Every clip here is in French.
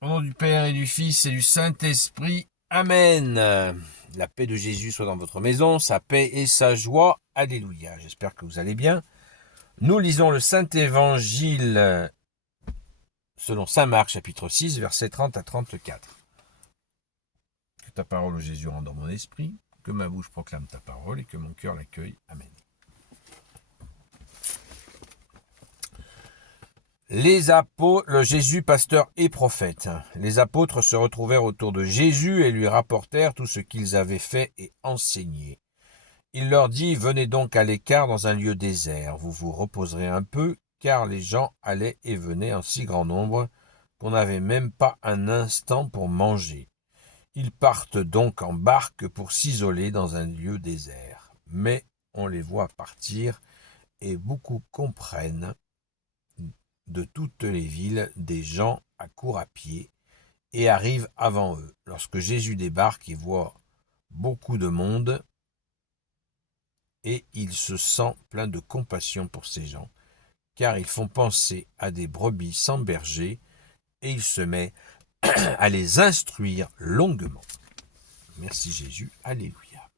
Au nom du Père et du Fils et du Saint-Esprit. Amen. La paix de Jésus soit dans votre maison, sa paix et sa joie. Alléluia. J'espère que vous allez bien. Nous lisons le Saint-Évangile selon Saint Marc, chapitre 6, versets 30 à 34. Que ta parole, ô Jésus, rende dans mon esprit, que ma bouche proclame ta parole et que mon cœur l'accueille. Amen. Les apôtres, le Jésus, pasteur et prophète. Les apôtres se retrouvèrent autour de Jésus et lui rapportèrent tout ce qu'ils avaient fait et enseigné. Il leur dit, venez donc à l'écart dans un lieu désert, vous vous reposerez un peu, car les gens allaient et venaient en si grand nombre qu'on n'avait même pas un instant pour manger. Ils partent donc en barque pour s'isoler dans un lieu désert. Mais on les voit partir et beaucoup comprennent de toutes les villes des gens accourent à pied et arrivent avant eux. Lorsque Jésus débarque et voit beaucoup de monde, et il se sent plein de compassion pour ces gens, car ils font penser à des brebis sans berger, et il se met à les instruire longuement. Merci Jésus, alléluia.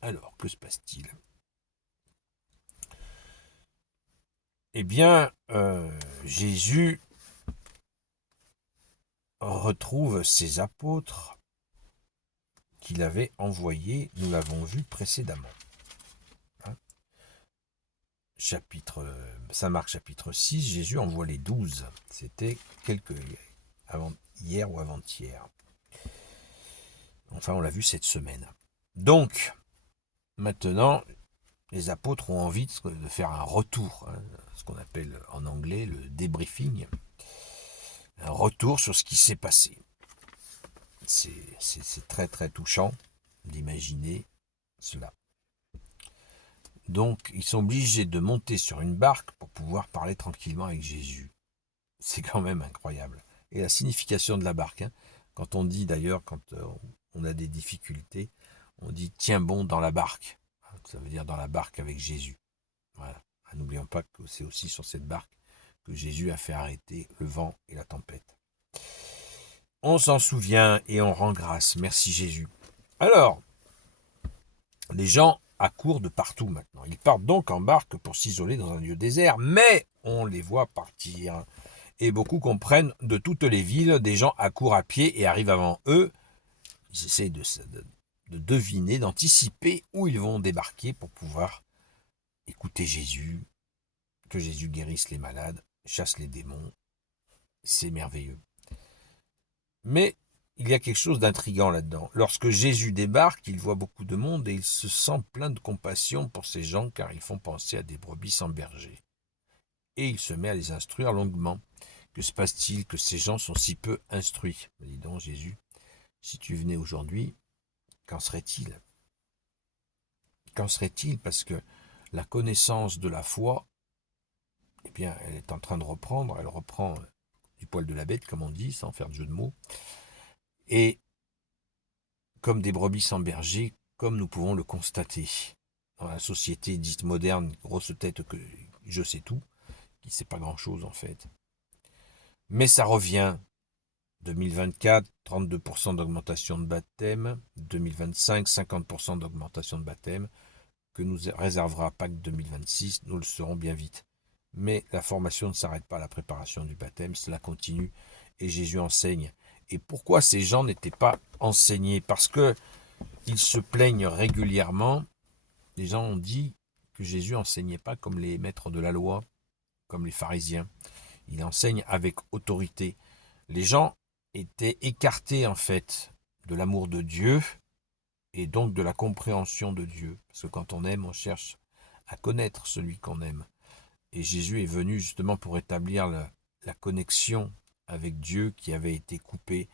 Alors, que se passe-t-il? Eh bien, Jésus retrouve ses apôtres qu'il avait envoyés, nous l'avons vu précédemment. Saint Marc chapitre 6, Jésus envoie les 12. C'était hier ou avant-hier. Enfin, on l'a vu cette semaine. Donc, maintenant, les apôtres ont envie de faire un retour, ce qu'on appelle en anglais le débriefing, un retour sur ce qui s'est passé. C'est très très touchant d'imaginer cela. Donc, ils sont obligés de monter sur une barque pour pouvoir parler tranquillement avec Jésus. C'est quand même incroyable. Et la signification de la barque, quand on dit d'ailleurs, quand on a des difficultés, on dit tiens bon dans la barque. Ça veut dire dans la barque avec Jésus. Voilà. N'oublions pas que c'est aussi sur cette barque que Jésus a fait arrêter le vent et la tempête. On s'en souvient et on rend grâce. Merci Jésus. Alors, les gens accourent de partout maintenant. Ils partent donc en barque pour s'isoler dans un lieu désert, mais on les voit partir. Et beaucoup comprennent de toutes les villes, des gens accourent à pied et arrivent avant eux. Ils essaient de deviner, d'anticiper où ils vont débarquer pour pouvoir écouter Jésus, que Jésus guérisse les malades, chasse les démons. C'est merveilleux. Mais il y a quelque chose d'intriguant là-dedans. Lorsque Jésus débarque, il voit beaucoup de monde et il se sent plein de compassion pour ces gens car ils font penser à des brebis sans berger. Et il se met à les instruire longuement. Que se passe-t-il que ces gens sont si peu instruits? Dis donc Jésus, si tu venais aujourd'hui, qu'en serait-il? Qu'en serait-il? Parce que la connaissance de la foi, eh bien, elle est en train de reprendre, elle reprend du poil de la bête, comme on dit, sans faire de jeu de mots. Et comme des brebis sans berger, comme nous pouvons le constater dans la société dite moderne, grosse tête que je sais tout, qui ne sait pas grand-chose en fait. Mais ça revient. 2024, 32% d'augmentation de baptême. 2025, 50% d'augmentation de baptême. Que nous réservera Pâques 2026, nous le saurons bien vite. Mais la formation ne s'arrête pas à la préparation du baptême, cela continue et Jésus enseigne. Et pourquoi ces gens n'étaient pas enseignés? Parce que ils se plaignent régulièrement. Les gens ont dit que Jésus enseignait pas comme les maîtres de la loi, comme les pharisiens. Il enseigne avec autorité. Les gens étaient écartés en fait de l'amour de Dieu et donc de la compréhension de Dieu. Parce que quand on aime, on cherche à connaître celui qu'on aime. Et Jésus est venu justement pour établir la connexion avec Dieu qui avait été coupée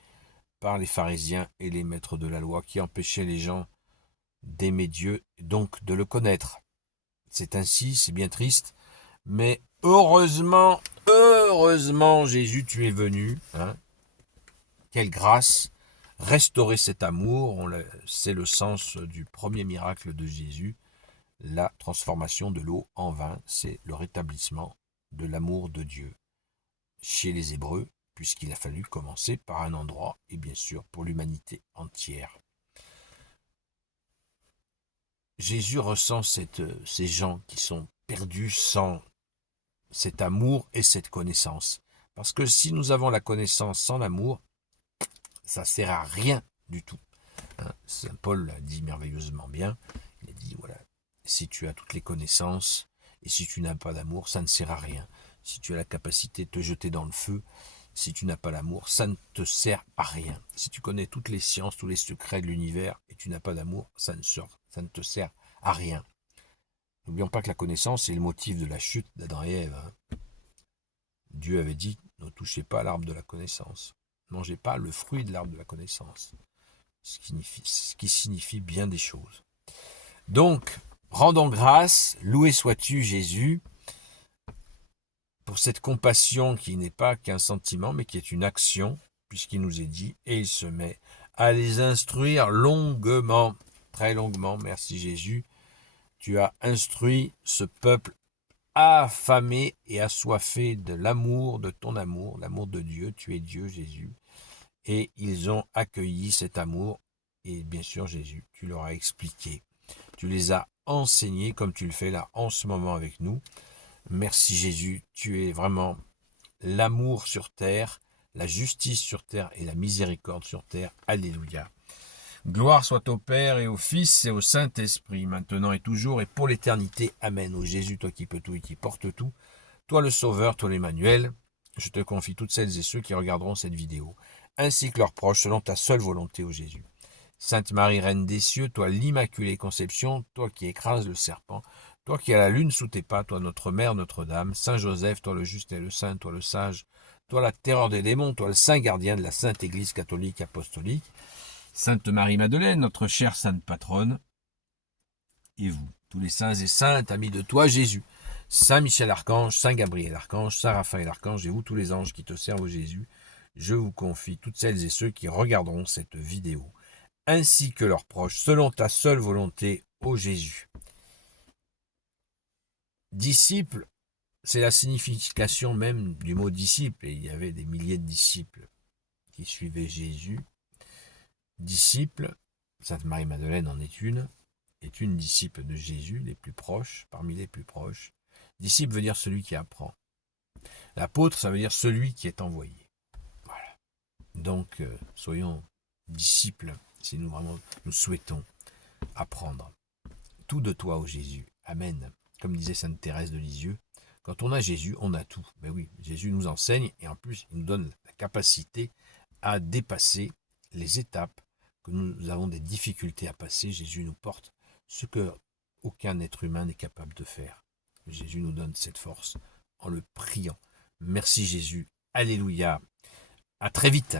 par les pharisiens et les maîtres de la loi, qui empêchaient les gens d'aimer Dieu, donc de le connaître. C'est ainsi, c'est bien triste, mais heureusement, Jésus, tu es venu. Quelle grâce, restaurer cet amour, c'est le sens du premier miracle de Jésus, la transformation de l'eau en vin, c'est le rétablissement de l'amour de Dieu chez les Hébreux, puisqu'il a fallu commencer par un endroit, et bien sûr pour l'humanité entière. Jésus ressent ces gens qui sont perdus sans cet amour et cette connaissance. Parce que si nous avons la connaissance sans l'amour, ça ne sert à rien du tout. Saint Paul l'a dit merveilleusement bien. Il a dit, voilà, si tu as toutes les connaissances et si tu n'as pas d'amour, ça ne sert à rien. Si tu as la capacité de te jeter dans le feu, si tu n'as pas l'amour, ça ne te sert à rien. Si tu connais toutes les sciences, tous les secrets de l'univers et tu n'as pas d'amour, ça ne te sert à rien. N'oublions pas que la connaissance est le motif de la chute d'Adam et Ève. Dieu avait dit, ne touchez pas à l'arbre de la connaissance. Ne mangez pas le fruit de l'arbre de la connaissance. Ce qui signifie bien des choses. Donc, rendons grâce, loué sois-tu Jésus, pour cette compassion qui n'est pas qu'un sentiment, mais qui est une action, puisqu'il nous est dit, et il se met à les instruire longuement, très longuement, merci Jésus, tu as instruit ce peuple affamé et assoiffé de l'amour, de ton amour, l'amour de Dieu, tu es Dieu Jésus, et ils ont accueilli cet amour, et bien sûr Jésus, tu leur as expliqué, tu les as enseignés comme tu le fais là en ce moment avec nous. Merci Jésus, tu es vraiment l'amour sur terre, la justice sur terre et la miséricorde sur terre. Alléluia. Gloire soit au Père et au Fils et au Saint-Esprit, maintenant et toujours et pour l'éternité. Amen. Ô Jésus, toi qui peux tout et qui portes tout, toi le Sauveur, toi l'Emmanuel, je te confie toutes celles et ceux qui regarderont cette vidéo, ainsi que leurs proches, selon ta seule volonté, ô Jésus. Sainte Marie, Reine des cieux, toi l'Immaculée Conception, toi qui écrases le serpent, toi qui as la lune sous tes pas, toi notre Mère Notre-Dame, Saint Joseph, toi le juste et le saint, toi le sage, toi la terreur des démons, toi le saint gardien de la Sainte Église catholique apostolique, Sainte Marie-Madeleine, notre chère sainte patronne, et vous, tous les saints et saintes, amis de toi Jésus, Saint Michel Archange, Saint Gabriel Archange, Saint Raphaël Archange, et vous tous les anges qui te servent au Jésus, je vous confie toutes celles et ceux qui regarderont cette vidéo, ainsi que leurs proches, selon ta seule volonté, ô Jésus. Disciple, c'est la signification même du mot disciple, et il y avait des milliers de disciples qui suivaient Jésus. Disciple, Sainte Marie-Madeleine en est une disciple de Jésus, les plus proches, parmi les plus proches. Disciple veut dire celui qui apprend. L'apôtre, ça veut dire celui qui est envoyé. Voilà. Donc, soyons disciples, si nous vraiment nous souhaitons apprendre tout de toi, ô Jésus. Amen. Comme disait Sainte Thérèse de Lisieux, quand on a Jésus, on a tout. Ben oui, Jésus nous enseigne et en plus, il nous donne la capacité à dépasser les étapes que nous avons des difficultés à passer. Jésus nous porte ce que aucun être humain n'est capable de faire. Jésus nous donne cette force en le priant. Merci Jésus. Alléluia. À très vite.